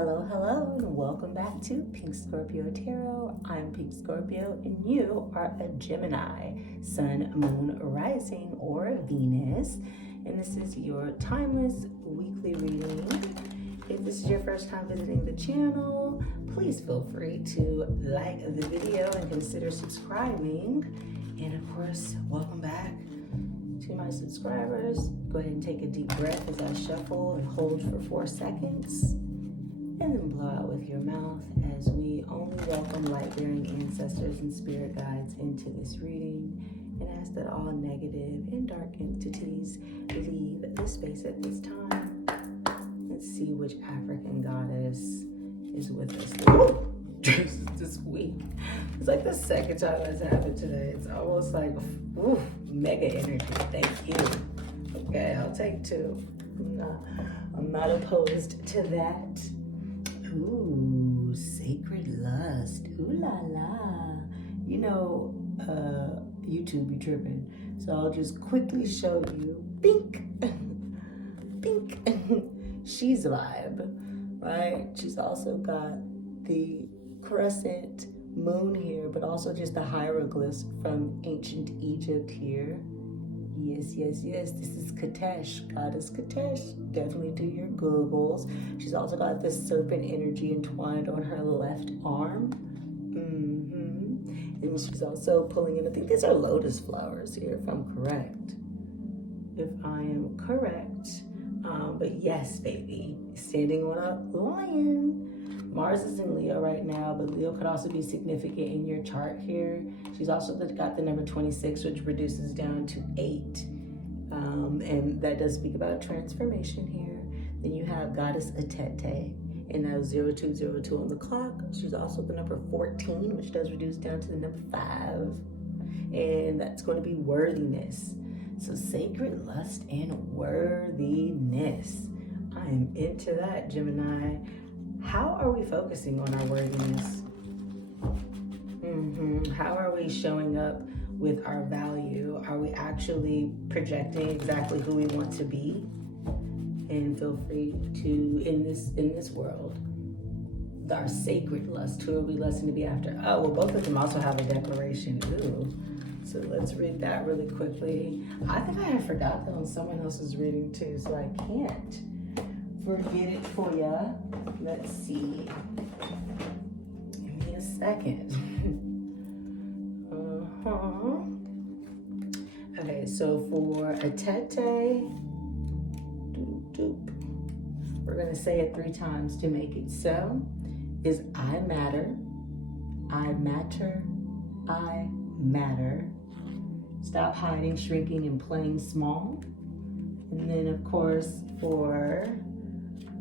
Hello, hello, and welcome back to Pink Scorpio Tarot. I'm Pink Scorpio, and you are a Gemini, Sun, Moon, Rising, or Venus. And this is your timeless weekly reading. If this is your first time visiting the channel, please feel free to like the video and consider subscribing. And of course, welcome back to my subscribers. Go ahead and take a deep breath as I shuffle and hold for 4 seconds. And then blow out with your mouth as we only welcome light-bearing ancestors and spirit guides into this reading, and ask that all negative and dark entities leave the space at this time. Let's see which African goddess is with us this week. It's like the second time that's happened today. It's almost like mega energy. Thank you. Okay, I'll take 2. I'm not opposed to that. Ooh, sacred lust. Ooh la la. You know, YouTube be tripping. So I'll just quickly show you Pink. Pink. She's a vibe, right? She's also got the crescent moon here, but also just the hieroglyphs from ancient Egypt here. Yes, yes, yes. This is Katesh, goddess Katesh. Definitely do your Googles. She's also got this serpent energy entwined on her left arm. And she's also pulling in, I think these are lotus flowers here, if I'm correct. If I am correct. But yes, baby, standing on a lion. Mars is in Leo right now, but Leo could also be significant in your chart here. She's also got the number 26, which reduces down to 8. And that does speak about transformation here. Then you have Goddess Atete, and now 0202 on the clock. She's also the number 14, which does reduce down to the number 5. And that's going to be worthiness. So sacred lust and worthiness. I am into that, Gemini. How are we focusing on our worthiness? How are we showing up with our value? Are we actually projecting exactly who we want to be? And feel free to, in this world, our sacred lust, who are we lusting to be after? Oh, well, both of them also have a declaration. Ooh. So let's read that really quickly. I think I had forgot that on someone else's reading too, so I can't forget it for ya. Let's see. Give me a second. Okay, so for Atete, we're gonna say it 3 times to make it so. Is I matter, I matter, I matter. Stop hiding, shrinking, and playing small. And then, of course, for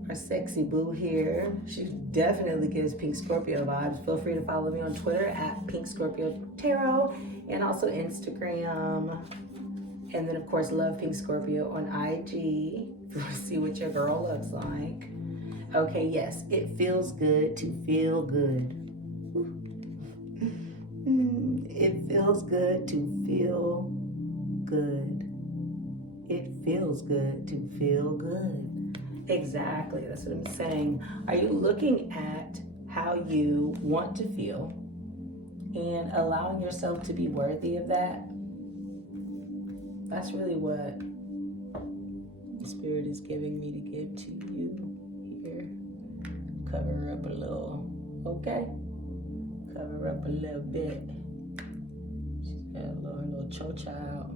our sexy boo here, she definitely gives Pink Scorpio vibes. Feel free to follow me on Twitter at Pink Scorpio Tarot, and also Instagram. And then, of course, Love Pink Scorpio on IG. If you want to see what your girl looks like. Okay, yes, it feels good to feel good. It feels good to feel good. It feels good to feel good. Exactly, that's what I'm saying. Are you looking at how you want to feel and allowing yourself to be worthy of that? That's really what the Spirit is giving me to give to you here. Cover her up a little, okay? Cover her up a little bit. She's got a little chocha out.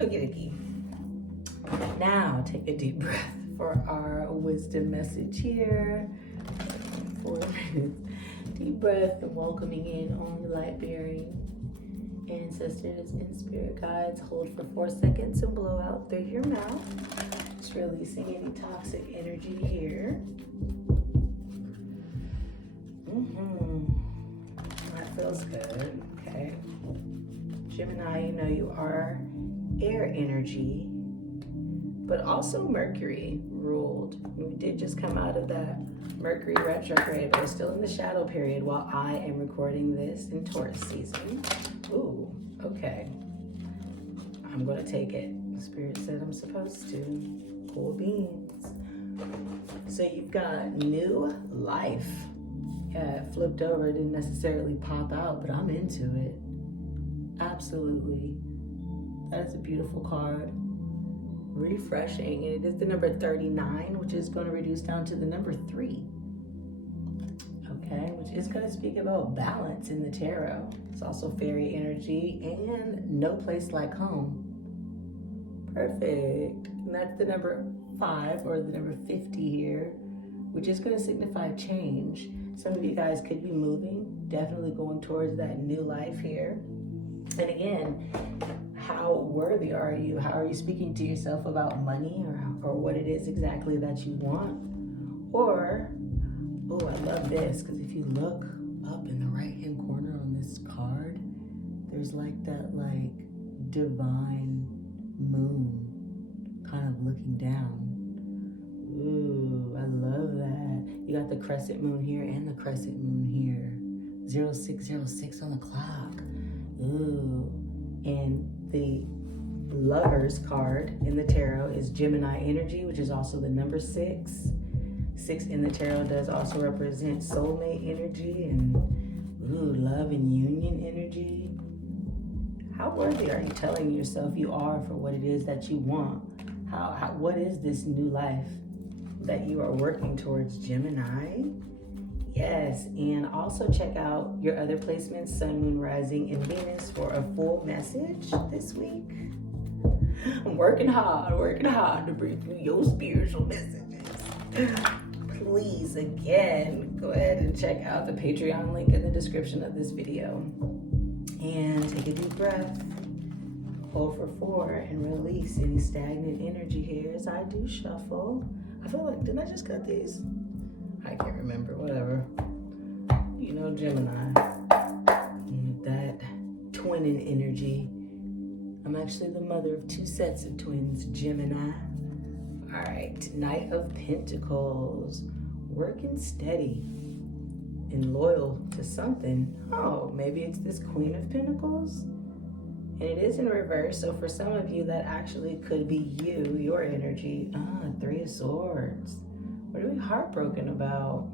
Okay. Now take a deep breath for our wisdom message here. 4 minutes. Deep breath and welcoming in only light-bearing ancestors and spirit guides. Hold for 4 seconds and blow out through your mouth. Just releasing any toxic energy here. That feels good. Okay. Gemini, you know you are air energy, but also Mercury ruled. We did just come out of that Mercury retrograde, but we're still in the shadow period while I am recording this in Taurus season. Ooh, okay. I'm gonna take it. Spirit said I'm supposed to. Cool beans. So you've got new life. Yeah, it flipped over. It didn't necessarily pop out, but I'm into it. Absolutely. That is a beautiful card. Refreshing. And it is the number 39, which is going to reduce down to the number 3. Okay, which is going to speak about balance in the tarot. It's also fairy energy and no place like home. Perfect. And that's the number 5 or the number 50 here, which is going to signify change. Some of you guys could be moving, definitely going towards that new life here. And again, how worthy are you? How are you speaking to yourself about money or what it is exactly that you want? Or, oh, I love this, because if you look up in the right-hand corner on this card, there's like that divine moon kind of looking down. Ooh, I love that. You got the crescent moon here and the crescent moon here. 0606 on the clock. Ooh. And the Lovers card in the tarot is Gemini energy, which is also the number 6. 6 in the tarot does also represent soulmate energy and love and union energy. How worthy are you telling yourself you are for what it is that you want? What is this new life that you are working towards, Gemini? Yes, and also check out your other placements, Sun, Moon, Rising, and Venus for a full message this week. I'm working hard to bring through your spiritual messages. Please, again, go ahead and check out the Patreon link in the description of this video. And take a deep breath. Hold for 4 and release any stagnant energy here as I do shuffle. I feel like, didn't I just cut these? I can't remember, whatever. You know, Gemini, that twinning energy. I'm actually the mother of 2 sets of twins, Gemini. All right, Knight of Pentacles, working steady and loyal to something. Oh, maybe it's this Queen of Pentacles? And it is in reverse, so for some of you, that actually could be you, your energy. 3 of Swords. What are we heartbroken about?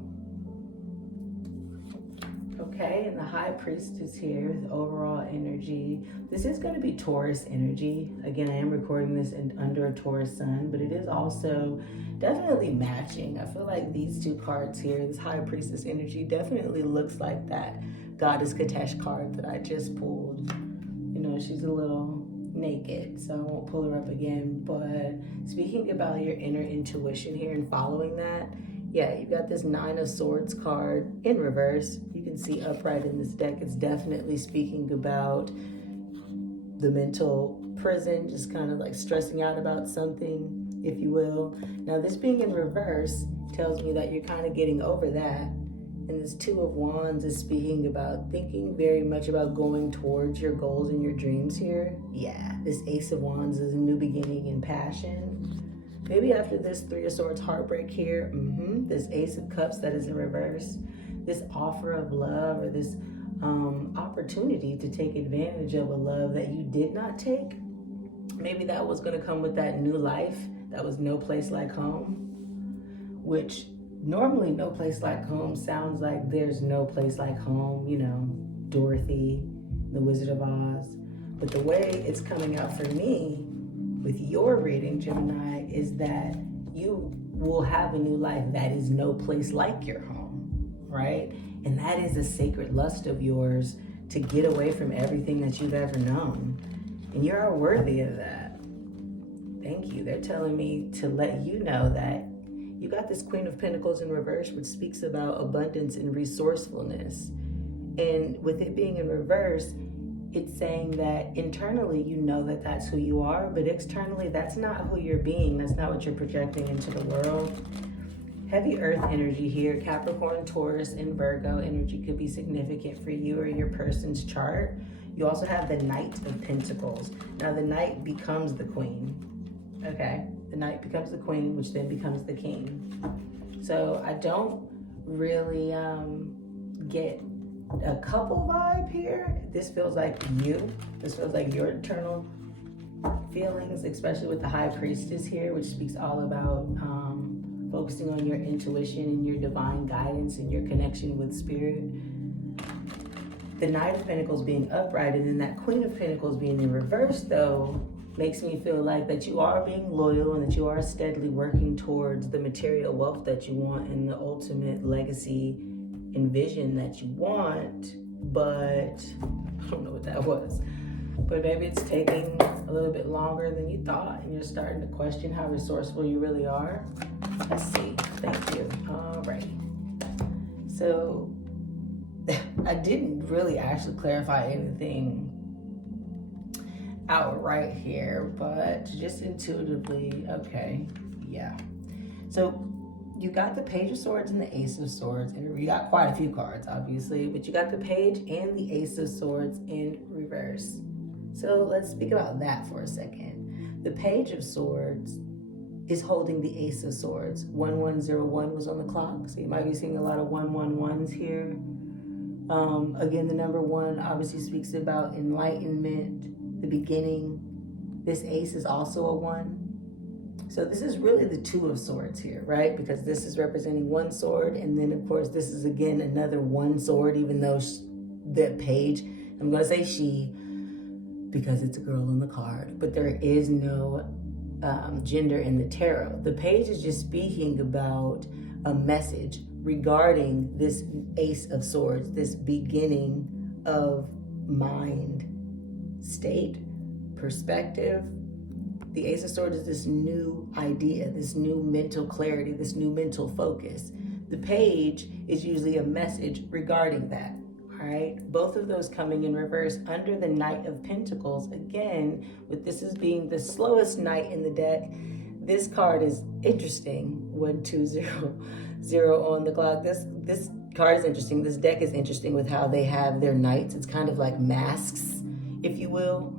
Okay, and the High Priestess here, the overall energy. This is going to be Taurus energy. Again, I am recording this under a Taurus sun, but it is also definitely matching. I feel like these 2 cards here, this High Priestess energy definitely looks like that Goddess Katesh card that I just pulled. You know, she's a little naked, so I won't pull her up again. But speaking about your inner intuition here and following that, yeah, you got this 9 of Swords card in reverse. You can see upright in this deck, it's definitely speaking about the mental prison, just kind of like stressing out about something, if you will. Now, this being in reverse tells me that you're kind of getting over that. And this 2 of Wands is speaking about thinking very much about going towards your goals and your dreams here. Yeah, this Ace of Wands is a new beginning and passion. Maybe after this 3 of Swords heartbreak here, this Ace of Cups that is in reverse, this offer of love or this opportunity to take advantage of a love that you did not take. Maybe that was going to come with that new life. That was no place like home, which normally no place like home sounds like there's no place like home, you know, Dorothy, the Wizard of Oz. But the way it's coming out for me with your reading, Gemini, is that you will have a new life that is no place like your home, right? And that is a sacred lust of yours to get away from everything that you've ever known. And you're worthy of that. Thank you. They're telling me to let you know that you got this Queen of Pentacles in reverse, which speaks about abundance and resourcefulness. And with it being in reverse, it's saying that internally you know that that's who you are, but externally that's not who you're being. That's not what you're projecting into the world. Heavy earth energy here, Capricorn, Taurus, and Virgo energy could be significant for you or your person's chart. You also have the Knight of Pentacles. Now the Knight becomes the Queen, okay? The Knight becomes the Queen, which then becomes the King. So I don't really get a couple vibe here. This feels like you. This feels like your internal feelings, especially with the High Priestess here, which speaks all about focusing on your intuition and your divine guidance and your connection with spirit. The Knight of Pentacles being upright and then that Queen of Pentacles being in reverse, though, makes me feel like that you are being loyal and that you are steadily working towards the material wealth that you want and the ultimate legacy and vision that you want. But I don't know what that was. But maybe it's taking a little bit longer than you thought and you're starting to question how resourceful you really are. Let's see. Thank you. All right. So I didn't really actually clarify anything outright here, but just intuitively, okay, yeah. So you got the Page of Swords and the Ace of Swords, and you got quite a few cards, obviously, but you got the Page and the Ace of Swords in reverse. So let's speak about that for a second. The Page of Swords is holding the Ace of Swords. 1101 was on the clock, so you might be seeing a lot of 111s here. Again, the number 1 obviously speaks about enlightenment, the beginning. This ace is also a 1. So this is really the 2 of Swords here, right? Because this is representing 1 sword, and then of course this is again another 1 sword, even though that Page, I'm gonna say she, because it's a girl on the card, but there is no gender in the tarot. The Page is just speaking about a message regarding this Ace of Swords, this beginning of mind state, perspective. The Ace of Swords is this new idea, this new mental clarity, this new mental focus. The Page is usually a message regarding that, all right? Both of those coming in reverse under the Knight of Pentacles. Again, with this as being the slowest knight in the deck, this card is interesting. 1200 on the clock. This card is interesting. This deck is interesting with how they have their knights. It's kind of like masks, if you will.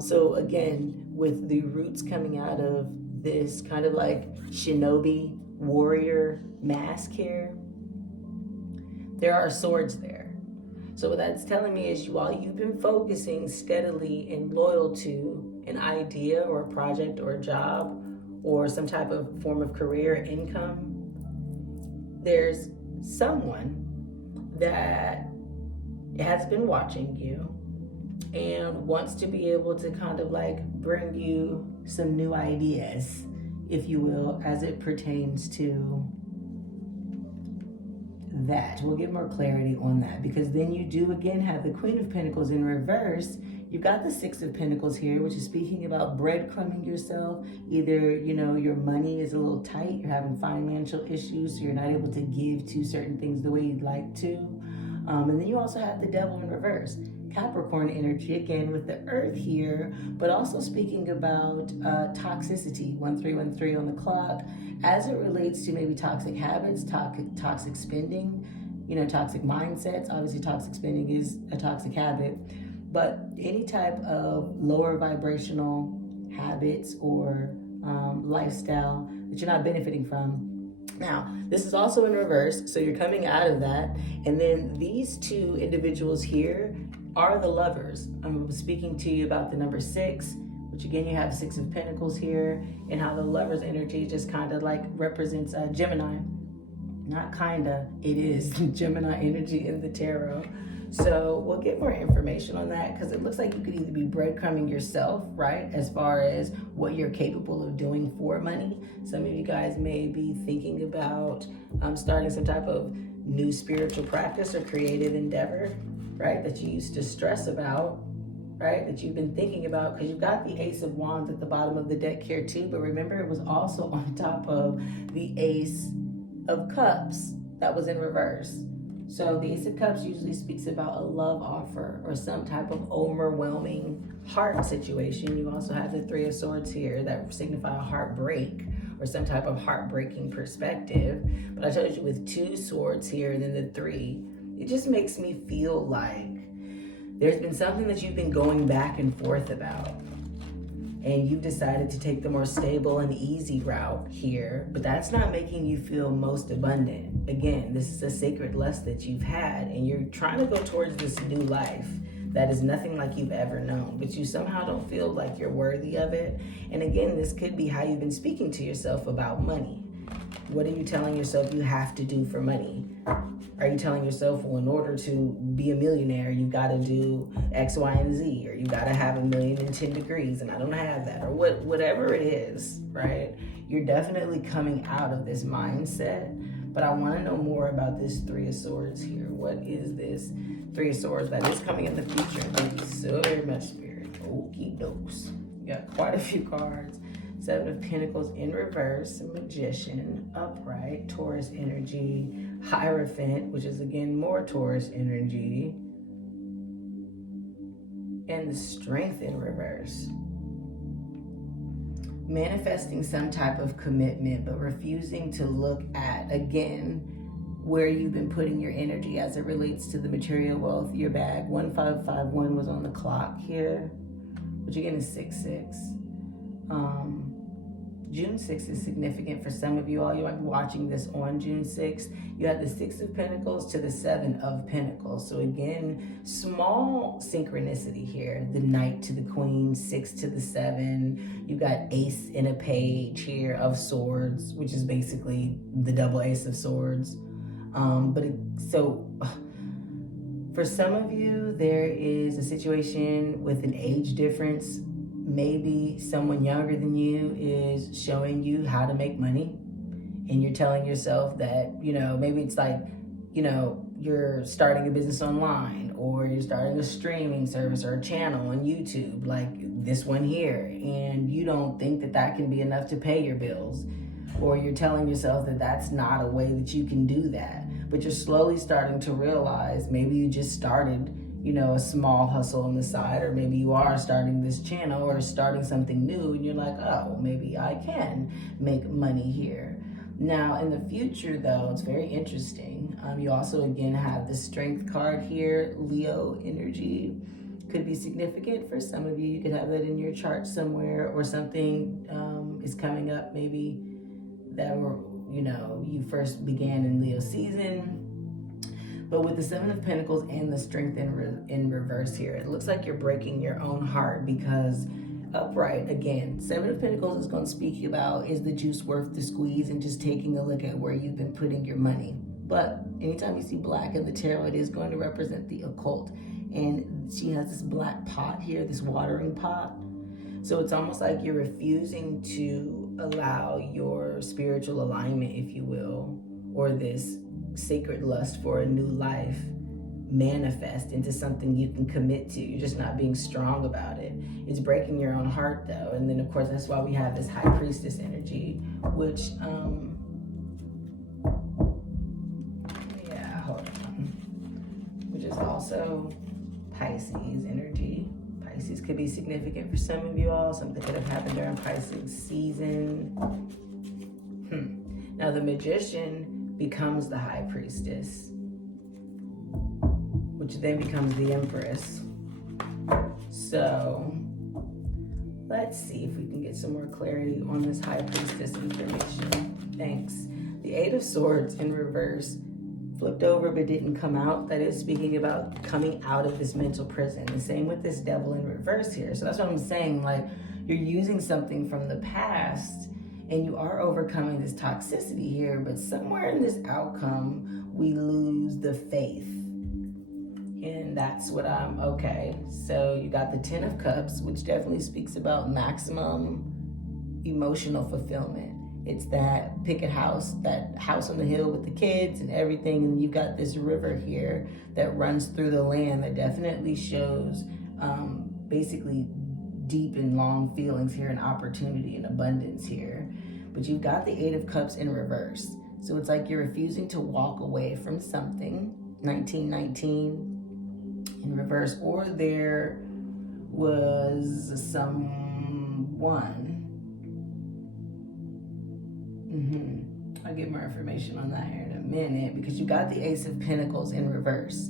So again, with the roots coming out of this kind of like shinobi warrior mask here, there are swords there. So what that's telling me is while you've been focusing steadily and loyal to an idea or a project or a job or some type of form of career income, there's someone that has been watching you and wants to be able to kind of like bring you some new ideas, if you will, as it pertains to that. We'll get more clarity on that, because then you do again have the Queen of Pentacles in reverse. You've got the Six of Pentacles here, which is speaking about breadcrumbing yourself. Either, you know, your money is a little tight, you're having financial issues, so you're not able to give to certain things the way you'd like to. And then you also have the Devil in reverse. Capricorn energy, again with the Earth here, but also speaking about toxicity, 1313 on the clock, as it relates to maybe toxic habits, toxic spending, you know, toxic mindsets. Obviously toxic spending is a toxic habit, but any type of lower vibrational habits or lifestyle that you're not benefiting from. Now, this is also in reverse, so you're coming out of that. And then these two individuals here are the lovers. I'm speaking to you about the number 6, which again, you have Six of Pentacles here, and how the lover's energy just kind of like represents Gemini. Not kinda, it is Gemini energy in the tarot. So we'll get more information on that, because it looks like you could either be breadcrumbing yourself, right, as far as what you're capable of doing for money. Some of you guys may be thinking about starting some type of new spiritual practice or creative endeavor, right, that you used to stress about, right, that you've been thinking about, because you've got the Ace of Wands at the bottom of the deck here too, but remember it was also on top of the Ace of Cups that was in reverse. So the Ace of Cups usually speaks about a love offer or some type of overwhelming heart situation. You also have the Three of Swords here that signify a heartbreak or some type of heartbreaking perspective. But I told you with 2 swords here and then the 3, it just makes me feel like there's been something that you've been going back and forth about, and you've decided to take the more stable and easy route here, but that's not making you feel most abundant. Again, this is a sacred lust that you've had, and you're trying to go towards this new life that is nothing like you've ever known, but you somehow don't feel like you're worthy of it. And again, this could be how you've been speaking to yourself about money. What are you telling yourself you have to do for money? Are you telling yourself, well, in order to be a millionaire, you've got to do X, Y, and Z, or you got to have 1,010 degrees, and I don't have that, or whatever it is, right? You're definitely coming out of this mindset, but I want to know more about this Three of Swords here. What is this Three of Swords that is coming in the future? Thank you so very much, Spirit. Okie dokes. You got quite a few cards. Seven of Pentacles in reverse, Magician, upright, Taurus energy, Hierophant, which is again more Taurus energy, and the Strength in reverse. Manifesting some type of commitment, but refusing to look at, again, where you've been putting your energy as it relates to the material wealth, your bag. 1551 was on the clock here, which again is 66. June 6th is significant for some of you all. You might be watching this on June 6th. You have the Six of Pentacles to the Seven of Pentacles. So again, small synchronicity here. The Knight to the Queen, 6 to the 7. You got Ace in a Page here of Swords, which is basically the double Ace of Swords. For some of you, there is a situation with an age difference. Maybe someone younger than you is showing you how to make money, and you're telling yourself that, maybe it's like, you're starting a business online, or you're starting a streaming service or a channel on YouTube, like this one here, and you don't think that that can be enough to pay your bills, or you're telling yourself that that's not a way that you can do that, but you're slowly starting to realize maybe you just started a small hustle on the side, or maybe you are starting this channel or starting something new, and you're like, oh, maybe I can make money here. Now, in the future, though, it's very interesting. You also, again, have the Strength card here. Leo energy could be significant for some of you. You could have that in your chart somewhere, or something is coming up maybe that you first began in Leo season. But with the Seven of Pentacles and the Strength in reverse here, it looks like you're breaking your own heart, because upright, again, Seven of Pentacles is going to speak about, is the juice worth the squeeze, and just taking a look at where you've been putting your money. But anytime you see black in the tarot, it is going to represent the occult. And she has this black pot here, this watering pot. So it's almost like you're refusing to allow your spiritual alignment, if you will, or this sacred lust for a new life manifest into something you can commit to. You're just not being strong about it. It's breaking your own heart, though. And then, of course, that's why we have this High Priestess energy, which, which is also Pisces energy. Pisces could be significant for some of you all. Something could have happened during Pisces season. Now, the Magician becomes the High Priestess, which then becomes the Empress. So let's see if we can get some more clarity on this High Priestess information. Thanks. The Eight of Swords in reverse, flipped over but didn't come out. That is speaking about coming out of this mental prison. The same with this Devil in reverse here. So that's what I'm saying, like, you're using something from the past, and you are overcoming this toxicity here, but somewhere in this outcome, we lose the faith. And that's what okay. So you got the Ten of Cups, which definitely speaks about maximum emotional fulfillment. It's that picket house, that house on the hill with the kids and everything. And you got this river here that runs through the land that definitely shows basically deep and long feelings here, and opportunity and abundance here. But you've got the Eight of Cups in reverse. So it's like you're refusing to walk away from something. 1919 in reverse. Or there was someone. I'll get more information on that here in a minute, because you got the Ace of Pentacles in reverse.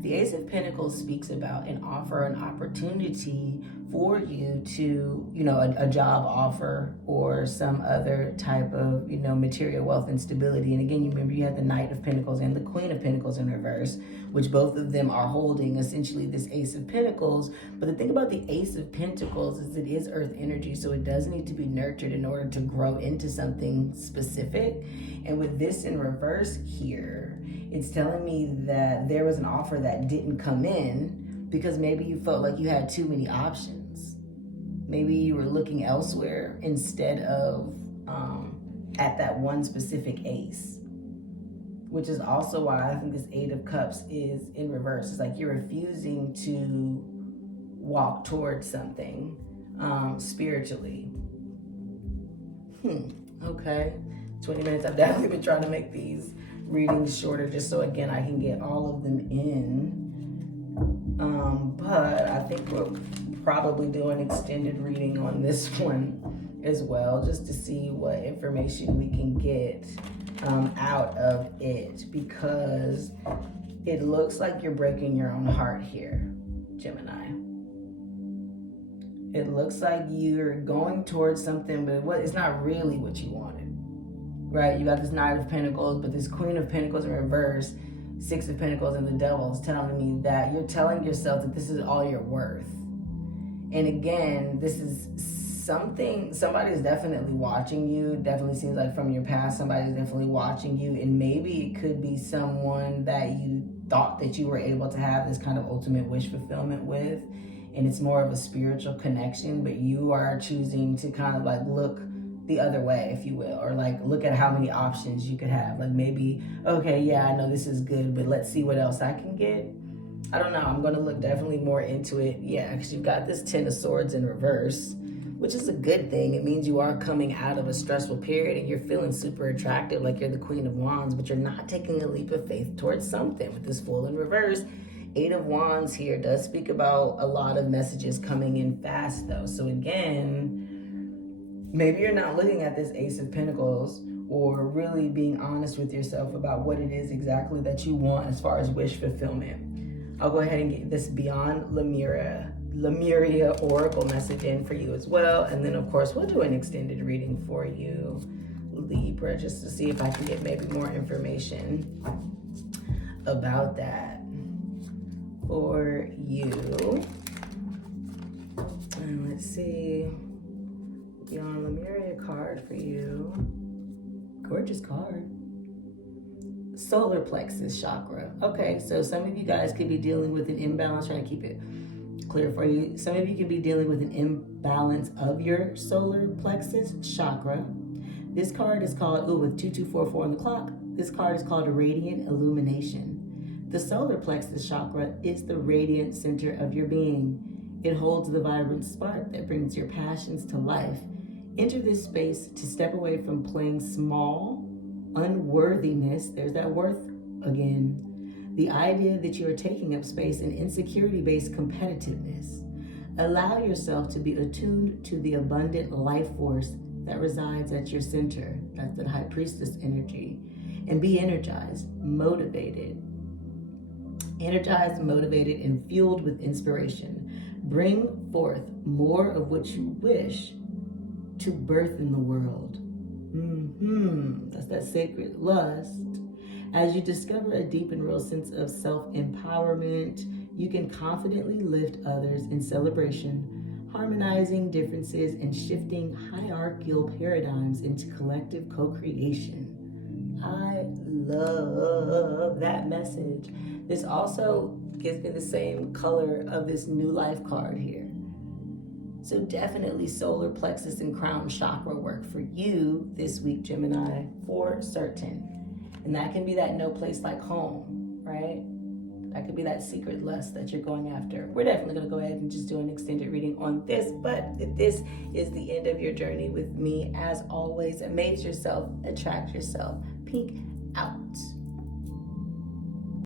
The Ace of Pentacles speaks about an offer, an opportunity for you to, a job offer or some other type of, material wealth and stability. And again, you remember you had the Knight of Pentacles and the Queen of Pentacles in reverse, which both of them are holding essentially this Ace of Pentacles. But the thing about the Ace of Pentacles is it is earth energy, so it does need to be nurtured in order to grow into something specific. And with this in reverse here, it's telling me that there was an offer that didn't come in because maybe you felt like you had too many options. Maybe you were looking elsewhere instead of at that one specific ace, which is also why I think this Eight of Cups is in reverse. It's like you're refusing to walk towards something spiritually. Okay, 20 minutes. I've definitely been trying to make these readings shorter just so, again, I can get all of them in. But I think we'll probably do an extended reading on this one as well, just to see what information we can get out of it, because it looks like you're breaking your own heart here, Gemini. It looks like you're going towards something, but it's not really what you wanted, right? You got this Knight of Pentacles, but this Queen of Pentacles in reverse, Six of Pentacles, and the Devil is telling me that you're telling yourself that this is all you're worth. And again, this is somebody's definitely watching you. Definitely seems like from your past, somebody's definitely watching you. And maybe it could be someone that you thought that you were able to have this kind of ultimate wish fulfillment with. And it's more of a spiritual connection, but you are choosing to kind of like look the other way, if you will, or like look at how many options you could have. Like maybe, okay, yeah, I know this is good, but let's see what else I can get. I don't know. I'm going to look definitely more into it. Yeah, because you've got this Ten of Swords in reverse, which is a good thing. It means you are coming out of a stressful period and you're feeling super attractive, like you're the Queen of Wands, but you're not taking a leap of faith towards something. With this Fool in reverse, Eight of Wands here does speak about a lot of messages coming in fast, though. So again, maybe you're not looking at this Ace of Pentacles or really being honest with yourself about what it is exactly that you want as far as wish fulfillment. I'll go ahead and get this Beyond Lemuria Oracle message in for you as well. And then, of course, we'll do an extended reading for you, Libra, just to see if I can get maybe more information about that for you. And let's see. Beyond Lemuria card for you. Gorgeous card. Solar plexus chakra. Okay, so some of you guys could be dealing with an imbalance, trying to keep it clear for you. Some of you could be dealing with an imbalance of your solar plexus chakra. This card is called, with 2244 on the clock, this card is called a radiant illumination. The solar plexus chakra is the radiant center of your being. It holds the vibrant spark that brings your passions to life. Enter this space to step away from playing small, unworthiness, there's that worth again, the idea that you are taking up space in insecurity-based competitiveness. Allow yourself to be attuned to the abundant life force that resides at your center. That's the High Priestess energy. And be energized, motivated, and fueled with inspiration. Bring forth more of what you wish to birth in the world. That's that sacred lust. As you discover a deep and real sense of self-empowerment, you can confidently lift others in celebration, harmonizing differences and shifting hierarchical paradigms into collective co-creation. I love that message. This also gives me the same color of this New Life card here. So definitely solar plexus and crown chakra work for you this week, Gemini, for certain. And that can be that no place like home, right? That could be that secret lust that you're going after. We're definitely going to go ahead and just do an extended reading on this. But if this is the end of your journey with me, as always, amaze yourself, attract yourself. Pink out.